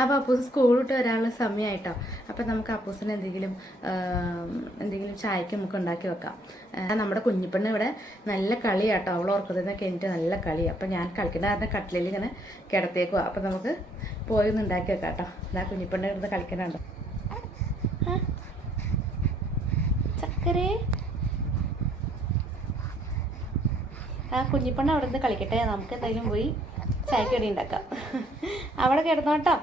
അപ്പോൾ അപ്പൂസ് സ്കൂൾ വിട്ട് വരാനുള്ള സമയമായിട്ടോ. അപ്പം നമുക്ക് അപ്പൂസിന് എന്തെങ്കിലും ചായക്ക് നമുക്ക് ഉണ്ടാക്കി വെക്കാം. നമ്മുടെ കുഞ്ഞിപ്പെണ്ണ് ഇവിടെ നല്ല കളിയാട്ടോ. അവൾ ഓർക്കുന്നതൊക്കെ എനിക്ക് നല്ല കളി. അപ്പം ഞാൻ കളിക്കുന്ന കാരണം കട്ടിലിൽ ഇങ്ങനെ കിടത്തേക്കുക. അപ്പം നമുക്ക് പോയി ഒന്ന് ഉണ്ടാക്കി വെക്കാം കേട്ടോ. എന്നാ കുഞ്ഞിപ്പെണ്ണ് ഇരുന്ന് കളിക്കാനുണ്ടോ ചക്കരേ. കുഞ്ഞിപ്പെണ്ണ് അവിടെ നിന്ന് കളിക്കട്ടെ. നമുക്ക് എന്തായാലും പോയി ചായക്ക് കടി ഉണ്ടാക്കാം. അവിടെ കിടന്നോട്ടോ.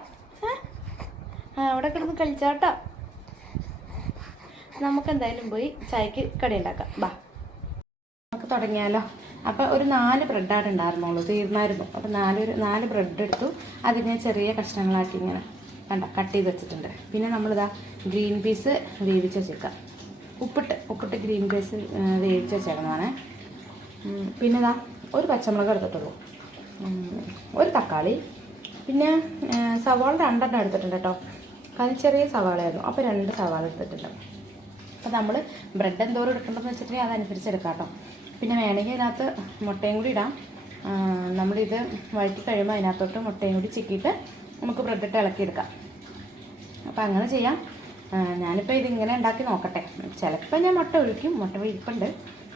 അവിടെ കിടന്ന് കളിച്ചോട്ടോ. നമുക്ക് എന്തായാലും പോയി ചായക്ക് കടി ഉണ്ടാക്കാം. ബാ നമുക്ക് തുടങ്ങിയാലോ. അപ്പോൾ ഒരു 4 ബ്രെഡാണ് ഉണ്ടായിരുന്നുള്ളൂ, തീർന്നായിരുന്നു. അപ്പോൾ 4 ബ്രെഡ് എടുത്തു. അതിനെ ചെറിയ കഷ്ണങ്ങളാക്കി ഇങ്ങനെ കട്ട് ചെയ്ത് വെച്ചിട്ടുണ്ട്. പിന്നെ നമ്മളിതാ ഗ്രീൻ പീസ് വേവിച്ച് വെച്ചേക്കാം. ഉപ്പിട്ട് ഗ്രീൻ പീസ് വേവിച്ച് വെച്ചേക്കുന്നതാണ്. പിന്നെ ഇതാ ഒരു പച്ചമുളക് എടുത്തിട്ടുള്ളൂ, ഒരു തക്കാളി, പിന്നെ സവാള 2 എണ്ണം എടുത്തിട്ടുണ്ട് കേട്ടോ. കാരണം ചെറിയ സവാളയായിരുന്നു, അപ്പോൾ 2 സവാള എടുത്തിട്ടുണ്ട്. അപ്പോൾ നമ്മൾ ബ്രെഡ് എന്തോരം എടുക്കേണ്ടതെന്ന് വെച്ചിട്ടുണ്ടെങ്കിൽ അതനുസരിച്ച് എടുക്കാം കേട്ടോ. പിന്നെ വേണമെങ്കിൽ അതിനകത്ത് മുട്ടയും കൂടി ഇടാം. നമ്മളിത് വഴറ്റി കഴിയുമ്പോൾ അതിനകത്തോട്ട് മുട്ടയും കൂടി ചിക്കിയിട്ട് നമുക്ക് ബ്രെഡ് ഇട്ട് ഇളക്കിയെടുക്കാം. അപ്പോൾ അങ്ങനെ ചെയ്യാം. ഞാനിപ്പോൾ ഇതിങ്ങനെ ഉണ്ടാക്കി നോക്കട്ടെ. ചിലപ്പോൾ ഞാൻ മുട്ട ഒഴിക്കും, മുട്ട ഇരിപ്പുണ്ട്.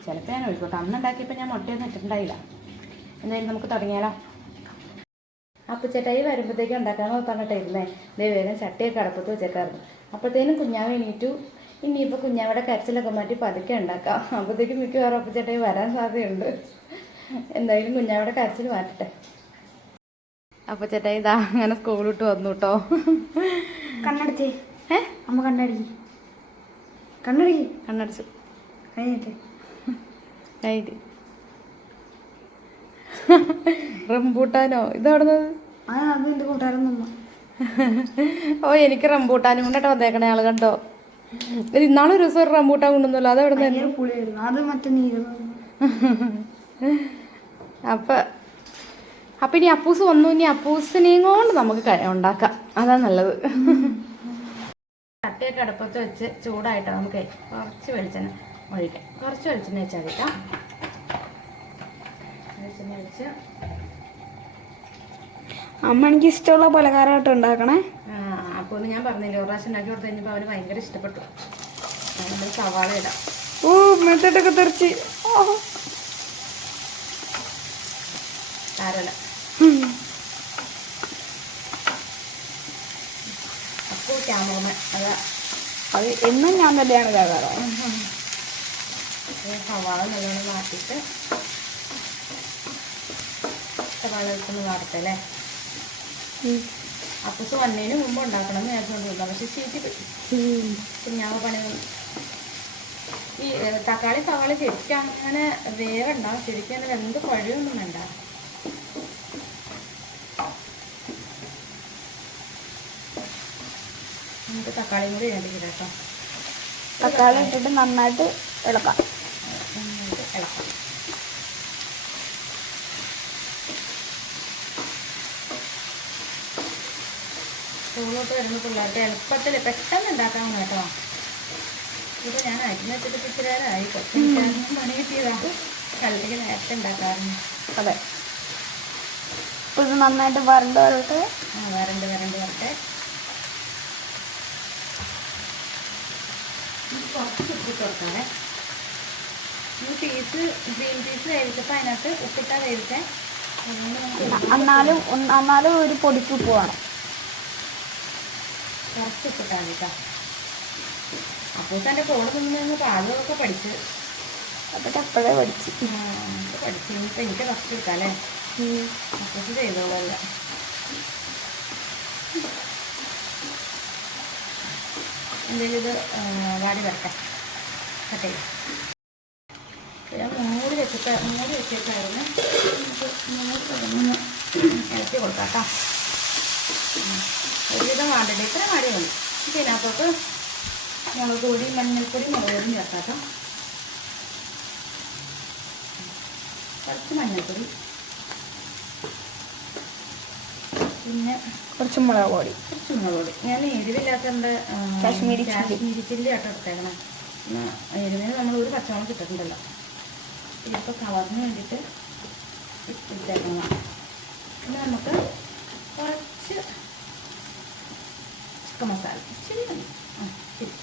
ചിലപ്പോൾ ഞാൻ ഒഴിക്കും കേട്ടോ. അന്ന് ഉണ്ടാക്കിയപ്പോൾ ഞാൻ മുട്ടയൊന്നും ഇട്ടിട്ടുണ്ടായില്ല. എന്തായാലും നമുക്ക് തുടങ്ങിയാലോ. അപ്പോൾ ചേട്ടായി വരുമ്പോഴത്തേക്കും ഉണ്ടാക്കാമെന്ന് പറഞ്ഞിട്ടേ ഇരുന്നേ. ദേ വേഗം ചട്ടിയൊക്കെ അടപ്പത്ത് വെച്ചേക്കായിരുന്നു. അപ്പോഴത്തേനും കുഞ്ഞാവ് എണീറ്റു. ഇനിയിപ്പോൾ കുഞ്ഞാവിടെ കരച്ചിലൊക്കെ മാറ്റി പതുക്കെ ഉണ്ടാക്കാം. അപ്പോഴത്തേക്കും മിക്കവാറും അപ്പോൾ ചേട്ടായി വരാൻ സാധ്യതയുണ്ട്. എന്തായാലും കുഞ്ഞാവിടെ കരച്ചിൽ മാറ്റട്ടെ. അപ്പോൾ ചേട്ടായി ഇതാ അങ്ങനെ സ്കൂളിട്ട് വന്നു കേട്ടോ. കണ്ണടച്ചേ. അമ്മ കണ്ണടിച്ചു. കഴിഞ്ഞിട്ട് റംബൂട്ടാനോ ഇതവിടുന്നത്? അതിൻ്റെ കൂട്ടുകാരൊന്നും. ഓ എനിക്ക് റംബൂട്ടാനും കൊണ്ടിട്ട് വന്നേക്കണേ ആള് കണ്ടോ. ഇന്നാളെ ഒരു ദിവസം ഒരു റംബൂട്ടാൻ കൊണ്ടുവന്നല്ലോ. അതെവിടെ നിന്ന്? അത് മറ്റേ നീര്. അപ്പൊ ഇനി അപ്പൂസ് വന്നു. ഇനി അപ്പൂസിനെയും കൊണ്ട് നമുക്ക് ഉണ്ടാക്കാം. അതാ നല്ലത്. ചട്ടിയൊക്കെ അടുപ്പത്ത് വെച്ച് ചൂടായിട്ടോ. നമുക്ക് കുറച്ച് വെളിച്ചെണ്ണ ഒഴിക്കാം. കുറച്ച് വെളിച്ചെണ്ണ വെച്ചാൽ കിട്ടാം. വെളിച്ചെണ്ണ ഒഴിച്ച് അമ്മ എനിക്ക് ഇഷ്ടമുള്ള പലഹാരമായിട്ട് ഉണ്ടാക്കണേ. അപ്പോൾ ഞാൻ പറഞ്ഞില്ലേ, ഒരു പ്രാവശ്യം ഉണ്ടാക്കി കൊടുത്തു കഴിഞ്ഞപ്പോൾ അവന് ഭയങ്കര ഇഷ്ടപ്പെട്ടു. നമ്മൾ സവാള ഇടാം. ഓ മെത്തേഡൊക്കെ തെറിച്ച് താരല്ല. അപ്പോൾ ക്യാമറമാൻ അത് എന്നും ഞാൻ തന്നെയാണ് കേൾക്കാറ്. സവാള നല്ലോണം മാറ്റിയിട്ട് സവാള വെച്ചൊന്ന് വാർത്തല്ലേ. അപ്പൂസ് വന്നതിന് മുമ്പ് ഉണ്ടാക്കണം എന്ന് വിചാരിച്ചുകൊണ്ടിരുന്നു. പക്ഷെ ചീറ്റി കുഞ്ഞാവ് പണി. ഈ തക്കാളി സവാള ശരിക്കും അങ്ങനെ വേവണ്ട. ശരിക്കും അങ്ങനെ എന്ത് കഴിയൊന്നും വേണ്ട. നമുക്ക് തക്കാളിയും കൂടി ഇതിനകത്ത് കേട്ടോ. തക്കാളി ഇട്ടിട്ട് നന്നായിട്ട് ഇളക്കാം. സ്കൂളിലോട്ട് വരുന്ന പിള്ളേർക്ക് എളുപ്പത്തിൽ പെട്ടെന്ന് ഉണ്ടാക്കാൻ കേട്ടോ. ഇത് ഞാൻ അരിഞ്ഞ് വെച്ചിട്ട് ഇച്ചിരി നേരമായി. കുറച്ച് പണി കിട്ടിയതാണ്. കളിക്ക് നേരത്തെ ഉണ്ടാക്കാറുണ്ട്. അതെ. ഇത് നന്നായിട്ട് വരണ്ട് വരട്ടെ. വരണ്ട് വരട്ടെ. കുറച്ച് ഉപ്പിട്ട് കൊടുക്കാതെ. ഈ ഗ്രീൻ പീസ് വേവിച്ചപ്പോൾ അതിനകത്ത് ഉപ്പിട്ടാൽ വേവിച്ചേ. എന്നാലും ഒരു പൊടിക്ക് ഉപ്പ് വേണം. കുറച്ച് ഉപ്പിട്ടാൽ മതി കേട്ടോ. അപ്പോൾ എൻ്റെ കൂടെ നിന്ന് പാചകമൊക്കെ പഠിച്ച്. അതൊക്കെ എപ്പോഴേ പഠിച്ചു. ഇനിയിപ്പോൾ എനിക്ക് റെസ്റ്റ് എടുക്കാം അല്ലേ. അപ്പോൾ ചെയ്തോളല്ല. എന്തെങ്കിലും ഇത് വാടി വരട്ടെ. കട്ടെ ഞാൻ മൂടി വെച്ചിട്ടായിരുന്നു. നമുക്ക് തുടങ്ങുന്ന ഇളക്കി കൊടുക്കാം കേട്ടോ. ഒരുവിധം വാണ്ടല്ലേ. ഇത്ര വാടി മതി. ഇതിനകത്തോട്ട് മുളക് പൊടി, മഞ്ഞൾപ്പൊടി, മുളക് പൊടി ചേർക്കാം കേട്ടോ. കുറച്ച് മഞ്ഞൾപ്പൊടി, പിന്നെ കുറച്ച് മുളക് പൊടി. ഞാൻ എരിവില്ലാത്തതുകൊണ്ട് കാശ്മീരി ചില്ലി ആട്ടോ എടുത്തേക്കണം. എരിവിന് നമ്മൾ ഒരു പച്ചമുളക് ഇട്ടിട്ടുണ്ടല്ലോ. ഇതിപ്പോൾ കളറിന് വേണ്ടിയിട്ട് ഇട്ടേക്കണം. പിന്നെ നമുക്ക് കുറച്ച് ചിക്കൻ മസാല ശരി മതി. ശരി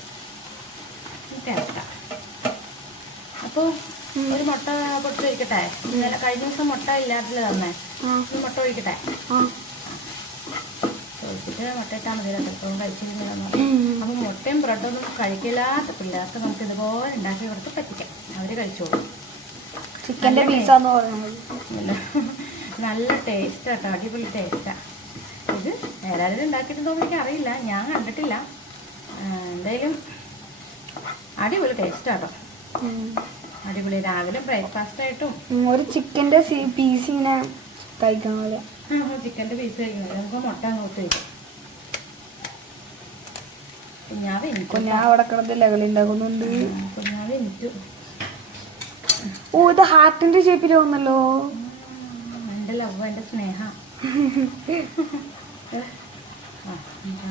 ഇറക്കാം. അപ്പോൾ ഒരു മുട്ട പൊട്ടി ഒഴിക്കട്ടെ. ഇന്നലെ കഴിഞ്ഞ ദിവസം മുട്ട ഇല്ലാത്തില്ല തന്നെ. മുട്ട ഒഴിക്കട്ടെ. ഒഴിച്ചിട്ട് മുട്ട ഇട്ടാൽ മതി. എപ്പോഴും കഴിച്ചിരുന്നില്ലെന്ന് പറയും. അപ്പോൾ മുട്ടയും ബ്രെഡൊന്നും കഴിക്കില്ലാത്ത പിള്ളേർക്ക് നമുക്ക് ഇതുപോലെ ഉണ്ടാക്കി കൊടുത്ത് പറ്റിക്കാം. അവർ കഴിച്ചോളൂ. ചിക്കൻ്റെ പീസാന്ന് പറയുന്നത് നല്ല ടേസ്റ്റ് കേട്ടോ. അടിപൊളി ടേസ്റ്റാണ് ഇത്. എല്ലാവരും ഉണ്ടാക്കിയിട്ടുണ്ടോ എനിക്ക് അറിയില്ല, ഞാൻ കണ്ടിട്ടില്ല. എന്തായാലും അടിപൊളി ടേസ്റ്റാട്ടോ. അടിപൊളി. രാവിലെ ബ്രേക്ക്ഫാസ്റ്റ് ആയിട്ടും ഒരു ചിക്കൻ്റെ പീസ് ഇങ്ങനെ കഴിക്കണ പോലെ. ചിക്കൻ്റെ പീസ് കഴിക്കുന്നത് നമുക്ക് മുട്ട അങ്ങോട്ട് കഴിക്കും. കുഞ്ഞാവ് അവിടെ കിടന്ന് ലഹളി ഉണ്ടാക്കുന്നുണ്ട്. കുഞ്ഞാവ് എനിക്ക് ഓ ഇത് ഹാർട്ടിന്റെ ഷേപ്പിൽ വന്നല്ലോ. എൻ്റെ ലവ്, എൻ്റെ സ്നേഹം.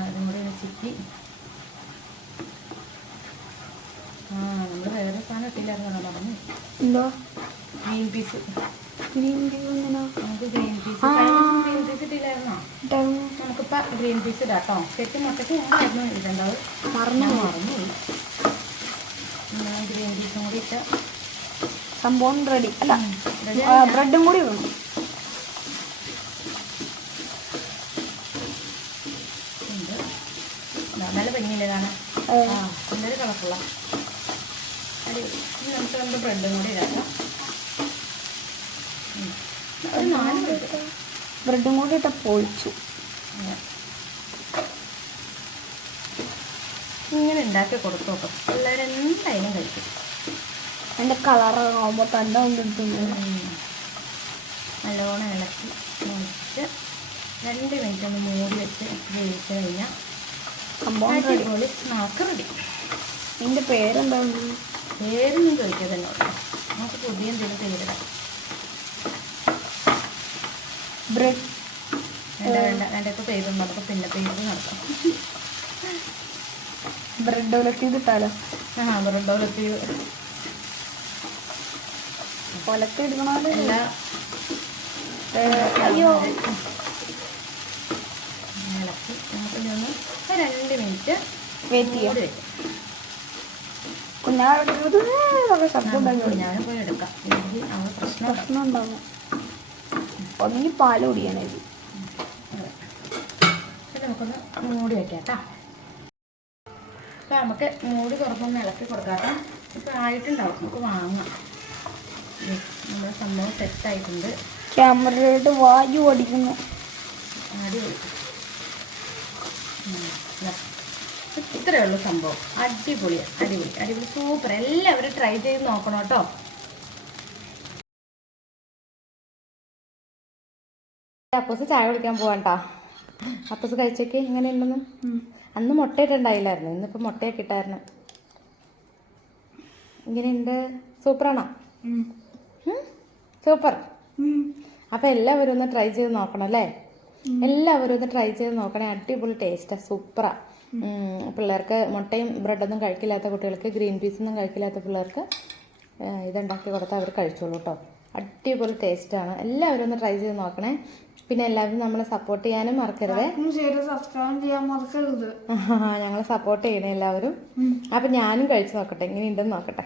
അതും കൂടി ചിക്കി. നമ്മൾ വേറെ സാധനം ഇട്ടില്ലായിരുന്നു പറഞ്ഞു. എന്തോ ഗ്രീൻ പീസ്. ഗ്രീൻ പീസ് നമുക്ക് ഗ്രീൻ പീസ് ഇട്ടില്ലായിരുന്നോ? നമുക്കിപ്പോൾ ഗ്രീൻ പീസ് ഇടാം കേട്ടോ. ശരിക്കും മുട്ടയ്ക്ക് മുമ്പായിരുന്നു ഇടേണ്ടത്. മറന്നുപോയി. ഗ്രീൻ പീസും കൂടി ഇട്ട് സംഭവം റെഡി. അല്ല ബ്രെഡും കൂടി വേണം. നല്ല ഭംഗിയില്ലേ കാണാൻ? നല്ലൊരു കളർഫുള്ള. നമുക്ക് രണ്ട് ബ്രെഡും കൂടി ഇടാം. ഒരു 4 ബ്രെഡ്. ബ്രെഡും കൂടി ഇട്ട് പൊളിച്ചു. ഇങ്ങനെ ഉണ്ടാക്കി കൊടുത്തു നോക്കും. പിള്ളേരെന്തായാലും കഴിക്കും. അതിൻ്റെ കളറാകുമ്പോൾ തന്നെ കൊണ്ടിട്ടുണ്ട്. നല്ലോണം ഇളക്കി മുറിച്ച് 2 മിനിറ്റ് ഒന്ന് മൂടി വെച്ച് വേവിച്ച് കഴിഞ്ഞാൽ സംഭവം അടിപൊളി സ്നാക്ക് റെഡി. ഇതിൻ്റെ പേരെന്താണ്? പേരൊന്നും ചോദിക്കാതെ തന്നെ കേട്ടോ. നമുക്ക് പുതിയ എന്തെങ്കിലും പേരിടാം. ബ്രെഡ് വേണ്ട ഇപ്പോൾ പേരൊന്നും നമുക്ക് പിന്നെ പേര് നടത്താം. ബ്രെഡ് ഉലത്തിയിട്ടാലോ? ബ്രെഡ് ഉലത്തി ഉലത്തി എടുക്കണോ? എല്ലാ അയ്യോ ഇളക്കി നമുക്കിനി ഒന്ന് 2 മിനിറ്റ് വെയിറ്റ് ചെയ്യാം. മൂടി വെക്കാം. കുഞ്ഞാവിടെ ശബ്ദം ഉണ്ടാക്കി ഞാനും പോയി എടുക്കാം. ഇല്ലെങ്കിൽ അവൾ പ്രശ്നം ഉണ്ടാകും. ഒന്നെങ്കിൽ പാല് കുടിയാണ് ഇത്. നമുക്കൊന്ന് മൂടി വെക്കാം കേട്ടോ. അപ്പോൾ നമുക്ക് മൂടി തുറന്നൊന്ന് ഇളക്കി കൊടുക്കാം കേട്ടോ. ഇപ്പോൾ ആയിട്ടുണ്ടാവും, നമുക്ക് വാങ്ങാം. നമ്മുടെ സംഭവം സെറ്റായിട്ടുണ്ട്. ക്യാമറയുടെ വായു അടിക്കുന്നു. അടിപൊളി. ഇത്രയേ ഉള്ളൂ സംഭവം. അടിപൊളിയാണ്. അടിപൊളി സൂപ്പർ. എല്ലാവരും ട്രൈ ചെയ്ത് നോക്കണം കേട്ടോ. അപ്പൂസ് ചായ കുടിക്കാൻ പോവാണ്ടാ. അപ്പൂസ് കഴിച്ചേക്ക് ഇങ്ങനെ ഉണ്ടെന്ന്. അന്ന് മുട്ടയിട്ടുണ്ടായില്ലായിരുന്നു, ഇന്നിപ്പോൾ മുട്ടയൊക്കെ ഇട്ടായിരുന്നു. ഇങ്ങനെയുണ്ട്. സൂപ്പറാണോ? സൂപ്പർ. അപ്പോൾ എല്ലാവരും ഒന്ന് ട്രൈ ചെയ്ത് നോക്കണം അല്ലേ? എല്ലാവരും ഒന്ന് ട്രൈ ചെയ്ത് നോക്കണേ. അടിപൊളി ടേസ്റ്റാണ്. സൂപ്പറാണ്. പിള്ളേർക്ക് മുട്ടയും ബ്രെഡൊന്നും കഴിക്കില്ലാത്ത കുട്ടികൾക്ക്, ഗ്രീൻ പീസൊന്നും കഴിക്കില്ലാത്ത പിള്ളേർക്ക് ഇതുണ്ടാക്കി കൊടുത്താൽ അവർ കഴിച്ചോളൂ കേട്ടോ. അടിപൊളി ടേസ്റ്റാണ്. എല്ലാവരും ഒന്ന് ട്രൈ ചെയ്ത് നോക്കണേ. പിന്നെ എല്ലാവരും നമ്മളെ സപ്പോർട്ട് ചെയ്യാനും മറക്കരുത്. സബ്സ്ക്രൈബ് ചെയ്യാൻ മറക്കരുത്. ഞങ്ങൾ സപ്പോർട്ട് ചെയ്യണേ എല്ലാവരും. അപ്പം ഞാനും കഴിച്ച് നോക്കട്ടെ, എങ്ങനെയുണ്ടെന്ന് നോക്കട്ടെ.